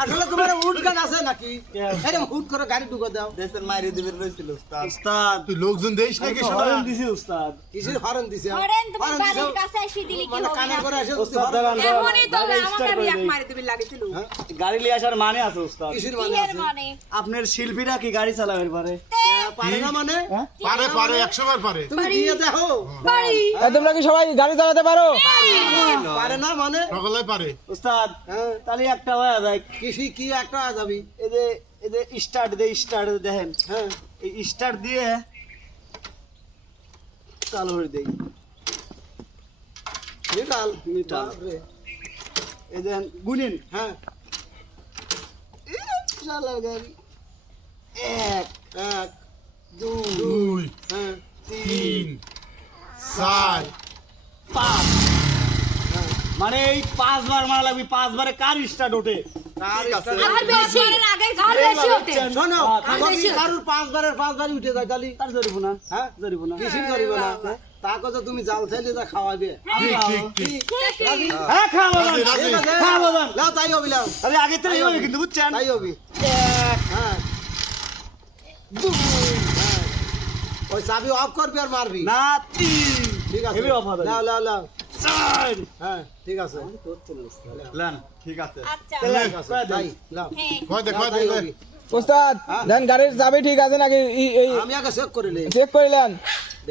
আসলে তোমার উড গান আছে নাকি? এরকম হুট করে গাড়ি ঢুকে দাও। দেশের মাইরে দিবেন রইছিল উস্তাদ। উস্তাদ তুই লোকজন দেইস নাকি শোনা? হরেন দিছি উস্তাদ। কিসের হরন দিছে? হরেন তোমার বাড়ির কাছে এসে দিলি কি মানে হবে কানে না? করে এসে উস্তাদ দাঁড়ান এমনই তো দাঁড়ান, আমাকে start আমি করে এক দেই। মারি দিবি লাগেছিল। গাড়ি লিয়ে আসার মানে আছে উস্তাদ। কিসের মানে কিসের আছে? মানে? আপনার শিল্পীরা কি গাড়ি চালাবের পারে? পারে না মানে? হ্যাঁ? পারে 100 বার পারে। তুমি দিয়ে দেখো। তোমরা কি সবাই গাড়ি চালাতে পারো? পারে না মানে? সকলাই পারে। উস্তাদ হ্যাঁ। তাহলে একটা হয়ে যায়। কি একটা যাবি? এই যে স্টার্ট দেখেন। হ্যাঁ। এই স্টার্ট দিয়ে চালু করে দেই। মিটাল। মিটাল। বাপরে। এই দেখেন গুনিন। হ্যাঁ। চালা গাড়ি। 1 এক, 2 হ্যাঁ, 3 4 5 মানে এই 5 বার মারা লাগবে, 5 বারে কার স্টার্ট ওঠে? কার ঠিক আছে। স্টার্ট? আর বেশি এর আগে আর বেশি হতে। শোনো, হ্যাঁ, যদি কারোর 5 বারের উঠে যায় তাহলে তার জরিব না। হ্যাঁ জরিব না। কিসির করিব না? তাকে তো তুমি জাল ছেলে যা খাওয়াবে। ঠিক। রাজি? হ্যাঁ খাওয়া রাজি, রাজি। ঠিক আছে? হ্যাঁ, বাবা। লাও, তাই হবি, লাও। আরে আগে তো এই হবে কিন্তু বুঝছেন? তাই হবি। 1 হ্যাঁ। 2 হ্যাঁ। ওই চাবি অফ করবি আর মারবি। না 3 ঠিক আছে। হেভি অফ হবে। লাও। 4 হ্যাঁ, ঠিক আছে। লান ঠিক আছে। আচ্ছা ঠিক আছে, তাই, লাও। হ্যাঁ কয় দে লাও, কয় তাই দে। হবি। ওস্তাদ দেন গাড়ির চাবি ঠিক আছে নাকি? এই আমি আগে চেক করে নিই। চেক করিলেন?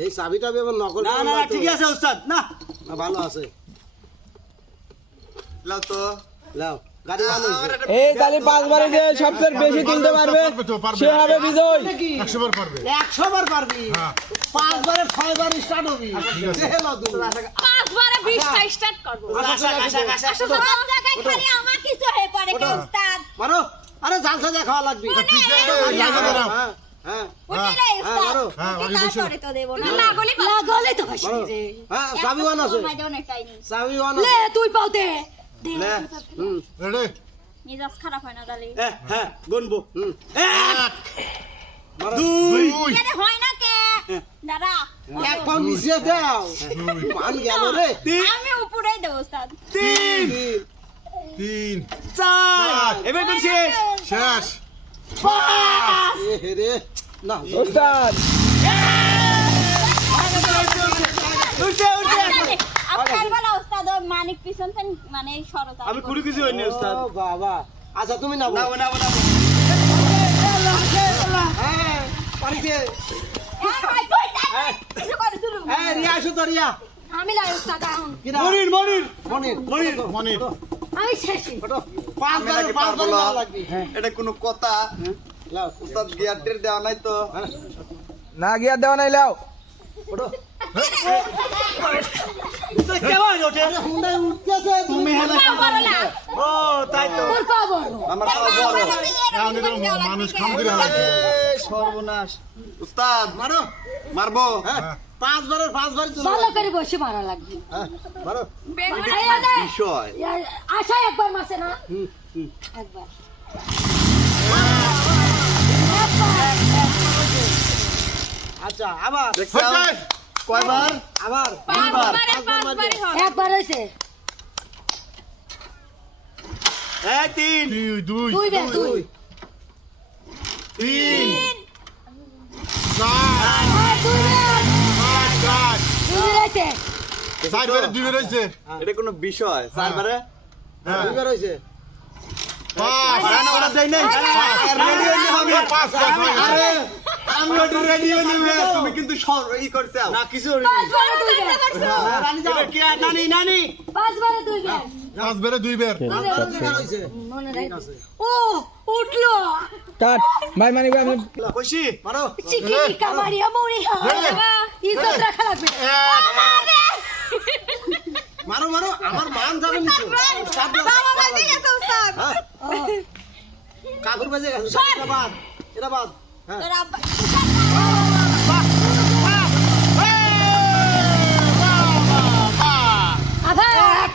এই চাবিটা এবার নকল না করে না নাও তো। ঠিক আছে উস্তাদ। না না, ভালো আছে। লাও তো। লাও, গাড়ি ভালো হয়েছে। এই তাহলে 5 বারে যে সবচেয়ে বেশি তুলতে পারবে সে হবে বিজয়। নাকি? 100 বার পারবে। 100 বার পারবি। হ্যাঁ। 5 বারে 6 বার স্টার্ট হবি। হেলো তুমি। 5 বারে 20টা স্টার্ট করব। আচ্ছা, সব জায়গায় খালি আমার কিছু হয়ে পড়ে কে উস্তাদ। মারো। আরে জাল সাজা খাওয়া লাগবে। পিছে লাগা দাও। হ্যাঁ, হ্যাঁ, উঠিলে উস্তাদ। মারো। হ্যাঁ, কি আগে বসে। তারপরে তো দেব না। না গলি লাগলে তো বসে মারো। রে। হ্যাঁ, চাবি ওয়ান আছে। মাইদানে টাইনি। চাবি ওয়ান লে আছে। তুই পাওতে। লে হুম, রেডি? মেজাজ খারাপ হয় না তাহলে। হ্যাঁ গুনবো। হুম। 1 মারো। 2 এরে হয় না কে? দাদা। এক পাও নিচে দাও। মান গেল রে। 3 আমি উপরেই দেব উস্তাদ। 3 3 4 এবার কোন শেষ? শেষ। 5 এ হে রে। না, ওস্তাদ উঠে আপনার বেলা উস্তাদ ওই মানিক পিছন থেকে মানে সরতা। আমি কুড়ি কিছু হইনি উস্তাদ। ও বাবা। আচ্ছা তুমি নাও। না না না হ্যাঁ, পারিছে। ভাই তুই তাই কিছু করে শুরু। হ্যাঁ, রিয়া আসো তো রিয়া। আমি লাই উস্তাদ এখন। কিরা? মনির মনির। মনির। আমি শেষই। ওঠো। 5 বারে 5 বার মারা লাগবে। এটা কোনো কথা? লাও। উস্তাদ গিয়ারটের দেওয়া নাই তো? হ্যাঁ, না গিয়া দেওয়া নাই লাও। ওঠো। উস্তাদ কেমন ওঠে? আরে হুন্ডায় উঠতেছে তুমি। ও তাই তো। তোর পাবো। আমার পাওয়া বড়। এখন এটা মানুষ খাম করে হালাইছে। সর্বনাশ। উস্তাদ মারো। মারবো। হ্যাঁ, 5 বারের 5 বার চলে। ভালো করে বসে মারা লাগবে। হ্যাঁ, মারো। বিষয় আশা একবার মাসে না হুম, হুম। একবার। আচ্ছা, আবার দেখছেন কয়বার? আবার 5 বার। বারে 5 বারে একবার হইছে। এই 3 2 তুই বে তুই। 3 4 তুই বে 5 তুই হইছে। 4 বারে 2 বের হইছে। এটা কোনো বিষয়? চারবারে? হ্যাঁ। 2 বার হইছে। 5 না না ওরা দেই নাই। রেডি হইনি আমি। 5 আরে আমি রেডি হইনি তুমি কিন্তু ই করছো না কিছু 5 বারে তুই বে। রানী যাও। এটা কি নানি নানি 5 বারে তুই বে। 5 বারে 2 বের। বার হইছে। মনে রাখ। ও উঠলো। কাট ভাই মানিক ভাই আমি খুশি? মারো। চিকি কামারিয়া মরি হা। ইজ্জত রাখা লাগবে। মারো মারো। আমার মান যাবে নিচে। বাবা বাজে গেছে উস্তাদ। কাকুর বাজে গেছে। এটা বাদ। এটা বাদ। হ্যাঁ। তোর আব্বা আবার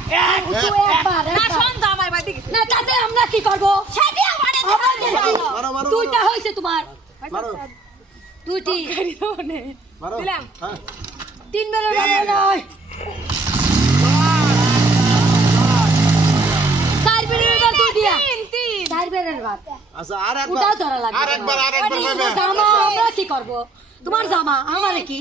তুই একবার না শোন জামাই বাড়ি গেছে। না তাতে আমরা কি করব? সেটি আমারে মারো মারো। দুইটা হইছে তোমার। মারো। দুইটি। মারো। দিলাম। হ্যাঁ। 3 বেলা নয়। 4 বেলা আচ্ছা আর একবার ওটাও ধরা লাগবে আরেকবার তোমার কইবে জামা আমরা কি করব তোমার জামা আমারে কি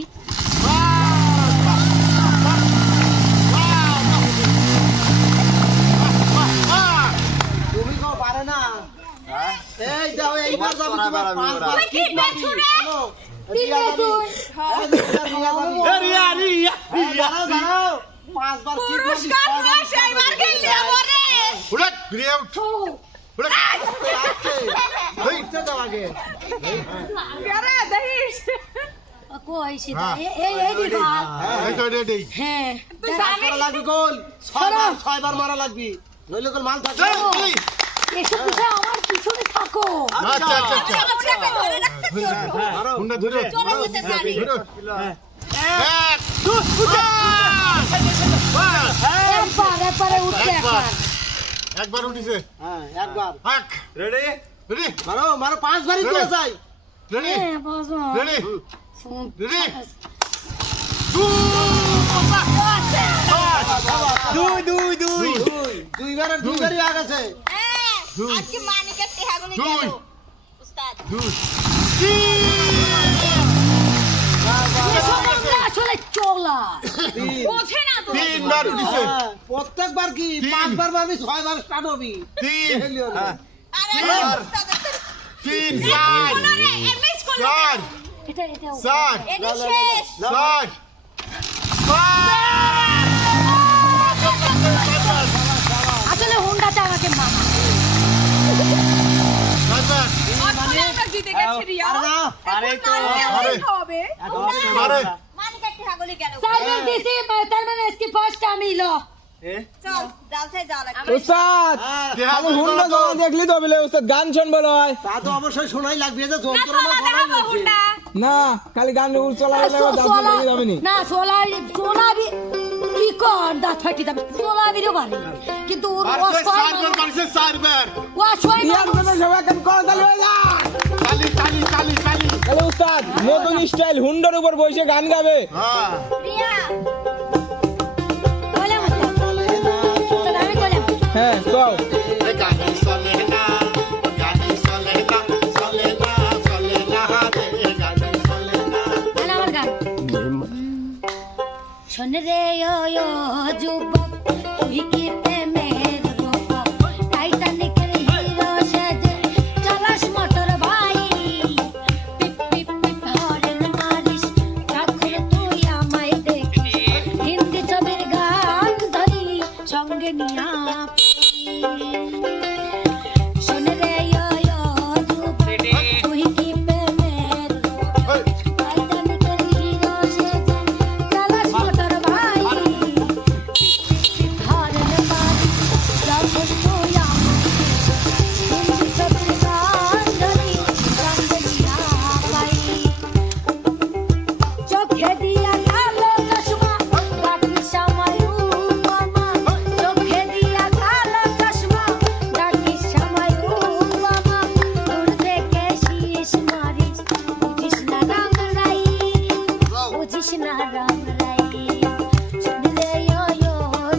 তুমি কেউ পারে না এই দাও এইবার যাবো তোমার পাঁচবার কি বেছু রে দিলে তুই রিয়া রিয়া দাঁড়াও দাঁড়াও পাঁচবার কি পুরস্কার নিয়ে সেইবার গেলি আমারে উড়াক ফিরে উঠ উড়াক উঠতে দাও আগে আরে দেখিস কই সিধা হ্যাঁ। এই দিবা এই তো রেডি হ্যাঁ তুই জানিস মারা লাগবে গোল ছয়বার মারা লাগবে নইলে গোল মাল থাকবে এসব বিষয় আমার পিছনে থাকো আচ্ছা আচ্ছা আচ্ছা ওটাকে ধরে রাখতে দিও হুন্ডা ধরে চলে যেতে পারি ধরে এক একবারে উঠতে একবার একবার উঠিছে হ্যাঁ একবার এক রেডি রেডি মারো মারো পাঁচবারই তো যাই রেডি হ্যাঁ বাবা রেডি রেডি দুইবারই আগে আছে আজকে মানিকের টিহাগুলি গেল উস্তাদ আসলে চলা বোঝে না তো তিনবার উঠিছে হ্যাঁ, প্রত্যেকবার কি তিন। পাঁচবার পাবি ছয়বার স্টার্ট হবি তিন আরে উস্তাদ তিন চার মিস করলো চার এটা চার এটা শেষ চার আসলে হোন্ডাটা আমাকে মামা আসলে আমরা জিতে গেছি রিয়া আর না আরে তো আরে হবে আরে মানিকের টিহাগুলি গেল সাইকেল দিছি তার মানে इसकी ফার্স্ট আমি লো চল যাওতে যাও লাগবে উস্তাদ আমি হুন্ডা জমা দেখলি তো বলে উস্তাদ গান শুনবো লয় তা তো অবশ্যই শোনাই লাগবে যে যন্ত্রণা গলায় লাগছে না খালি গান চলা যাবে নি না সোলাবি কি কর দাঁত ফাটি যাবে সোলাবিরও পারে কিন্তু ওর চারবার মারছে চারবার ইয়ার জন্য সবাই কাম করে তাহলে হয়ে যা তালি তালি তালি তালি তাহলে উস্তাদ নতুন স্টাইল হুন্ডার উপর বসে গান গাবে হ্যাঁ রিয়া বলে মত চল আমি বলে হ্যাঁ কও গানি চলে না গানি চলে না চলে না চলে না রে গানি চলে না বলে আমার গান শোন রে ও যুবক তুই কি প্রেমের রূপক টাইটানিকের হিরো সেজে চালাস মোটর ভাই পিপ পিপ পিপ হরেন মারিস রাখুন তুই আমায় দেখিস হিন্দি ছবির গান ধরি সঙ্গে নিয়া শোন রে ও যুবক তুই কি প্রেমের রূপক টাইটানিকের হিরো সেজে চালাস মোটর ভাই হরেন মারিস রাখুন তুই আমায় হিন্দি ছবির গান ধরি সঙ্গে নিয়া পাই চোখে দিয়া কালো চশমা ডাকি সামায়ু মামা চোখে দিয়া কালো চশমা ডাকি সামায়ু মামা দূর থেকে শীষ মারিস বুঝিস না রাম রাই বুঝিস না রাম রাই শুনলে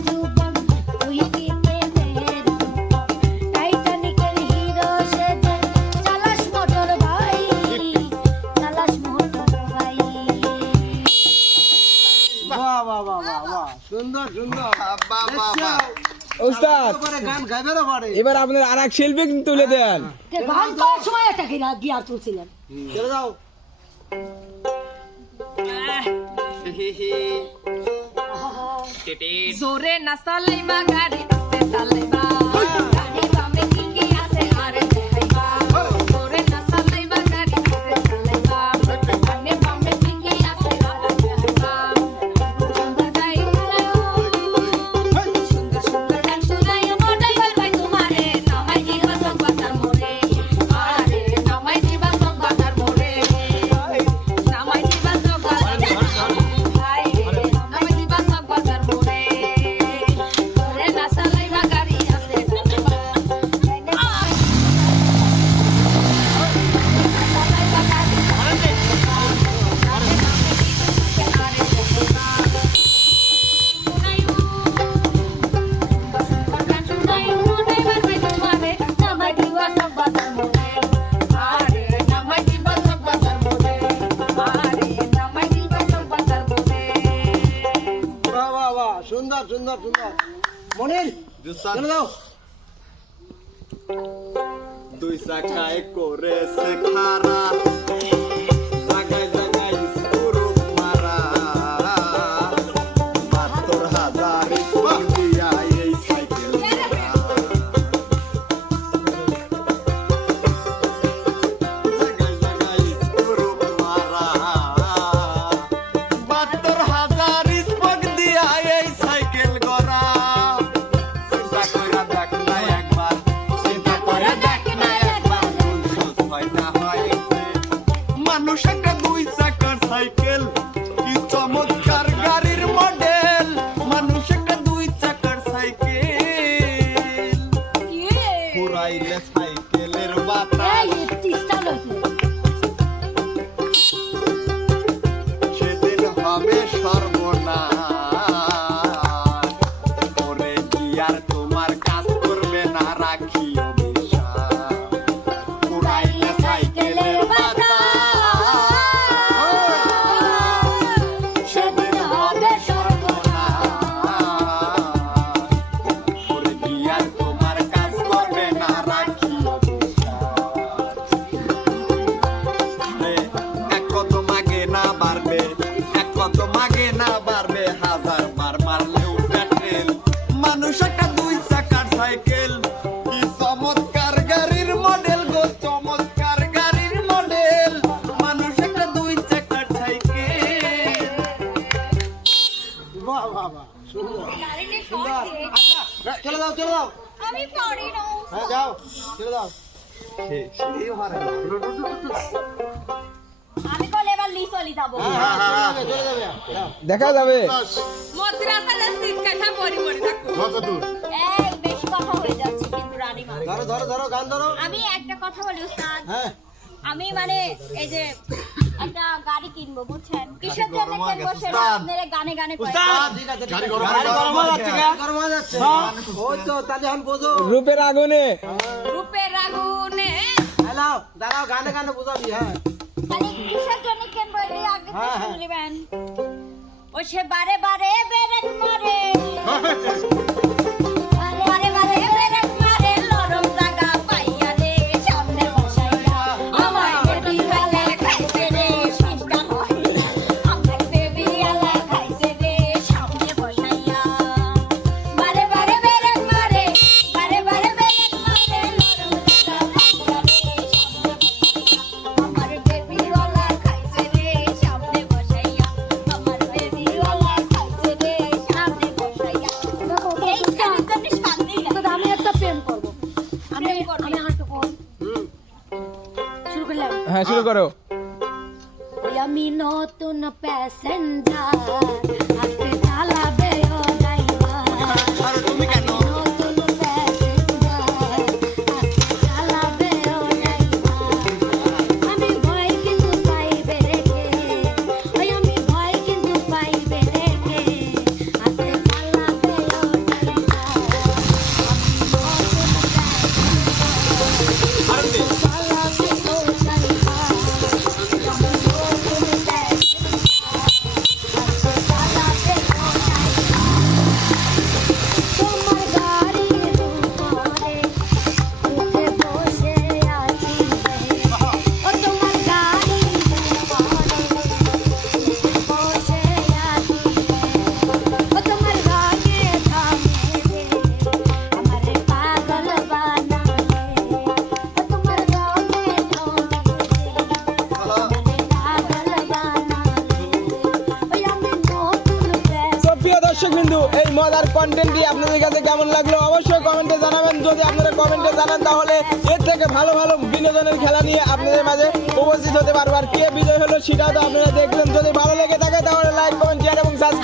যুবক তুই কি প্রেমের টাইটানিকের হিরো সেজে চালাস মোটর ভাই চালাস মোটর ভাই বাহ বাহ বাহ বাহ বাহ সুন্দর সুন্দর উস্তাদ করে গান গাইবেরও পারে এবার আপনার আরেক শিল্পী তুলে দেন গান করার সময় এটা গিয়ার তুলছিলেন চলে যাও জোরে না চালাইবা গাড়ি আস্তে চালাইবা গাড়ি বামে ঠিকই আছে আরে দেখাইবা জোরে না চালাইবা গাড়ি আস্তে চালাইবা গাড়ি বামে ঠিকই আছে আরে দেখাইবা সুন্দর গাই সুন্দর সুন্দর গান শুনাই মোটা গল্পাই তোমারে নামাই দিবা সব বাজার মোরে আরে নামাই দিবা সব বাজার মোরে নামাই দিবা সব বাজার নামাই দিবা সব বাজার মোরে রে না চালাইবা গাড়ি আস্তে চালাইবা বাহ সুন্দর সুন্দর সুন্দর মনির চলে যাও দুই চাকায় করেছে খারা জাগায় জাগায় স্কুরু মারা ৭২,০০০ স্কুল দিয়া এই সাইকেল করা। জাগায় জাগায় স্কুরু মারা ৭২,০০০ স্পোক দিয়া এই সাইকেল করা। চিন্তা কইরা দেখ না একবার, চিন্তা করে দেখ না একবার, সুস্থ হয় না হয়েছে। মানুষ একটা দুই চাকার সাইকেল, কি চমৎকার গাড়ির মডেল। মানুষ একটা দুই চাকার সাইকেল, পুরাইলে সাইকেলের বাতাস সেদিন হবে সর্বনাশ। ওরে কি আর তোমার কাজ করবে না, রাখিও বিশ্বাস। পুরাইলে সাইকেলের বাতাস সেদিন হবে সর্বনাশ। ওরে কি আর তোমার কাজ করবে না, রাখিও এক কদম আগে না বাড়বে, এক কদম আগে না বাড়বে, ১০০০ বার মারলেও পেট্রোল। মানুষ একটা দুই চাকার সাইকেল, কি চমৎকার গাড়ির মডেল গো, চমৎকার গাড়ির মডেল। মানুষ একটা দুই চাকার সাইকেল। বাহ বাহ বাহ সুন্দর গাড়িতে সুন্দর শর্ট দিয়ে। আচ্ছা চলে যাও চলে যাও আমি পারি না হ্যাঁ যাও চলে যাও এই হারে আমি বলে এবার লি চলে যাবো হ্যাঁ চলে যাবে যাও দেখা যাবে মদ্রাসায় সিট কাটা পরি পরি থাকো কত দূর এই বেশি কথা হয়ে যাচ্ছে কিন্তু রানীমা ধরো ধরো ধরো গান ধরো আমি একটা কথা বলি উস্তাদ হ্যাঁ আমি মানে এই যে একটা গাড়ি কিনবো বুঝছেন কিসের জন্য গরম হয়ে কিনবো গেছে, সেটা উস্তাদ। আপনারা গানে গানে করেন উস্তাদ! ঠিক আছে গাড়ি ঠিক গরম আছে। হয়ে গরম হয়ে যাচ্ছে গা? গরম হয়ে যাচ্ছে ওই তো তাহলে এখন বোঝো রূপের আগুনে রূপের আগুনে হ্যালো দাঁড়াও গানে গানে বুঝাবি হ্যাঁ মানে কিসের জন্য কিনবো এটা আগে তো হ্যাঁ, হ্যাঁ। শুনলিবেন ও সে বারে বারে বেরেক মারে বারে বারে বেরেক মারে লরম জায়গা পাইয়া রে সামনে বসাইয়া আমার বেবি আলা খাইছে রে শিক্ষা হইয়া আমার বেবি আলা খাইছে রে সামনে বসাইয়া বারে বারে বেরেক মারে বারে বারে বেরেক মারে লরম জায়গা পাইয়া রে আমার বেবি আলা খাইছে রে সামনে বসাইয়া আমার বেবি আলা খাইছে রে সামনে বসাইয়া এই কারণে শান্তি লাগে আমি একটা প্রেম করবো আমি প্রেম করবি? আমি হাঁটু কোন শুরু করলাম হ্যাঁ শুরু করো ওই আমি নতুন প্যাসেঞ্জার আজকে চালাবে ও ড্রাইভার আরে তুমি কেন? নতুন প্যাসেঞ্জার আজকে চালাবে ও ড্রাইভার আমি ভয় কিন্তু পাইবে রেখে ওই আমি ভয় কিন্তু পাইবে রেখে আজকে চালাবে ও ড্রাইভার আরে দে। চালাবে ও ড্রাইভার তোমার গাড়ির উপরে উঠে বসে আছি ও তোমার গাড়ির উপরে উঠে বসে আছি ও তোমার গানে থামে আমারে পাগল বানালে ও তোমার গানে থামে আমারে পাগল বানালে ওই আমি নতুন তো প্রিয় দর্শক বিন্দু এই মজার কন্টেন্টটি আপনাদের কাছে কেমন লাগলো অবশ্যই কমেন্টে জানাবেন। যদি আপনারা কমেন্টে জানান তাহলে এর থেকে ভালো ভালো বিনোদনের খেলা নিয়ে আপনাদের মাঝে উপস্থিত হতে পারবো। আর কে বিজয় হলো সেটাও তো আপনারা দেখলেন। যদি ভালো লেগে থাকে তাহলে লাইক কমেন্ট শেয়ার এবং সাবস্ক্রাইব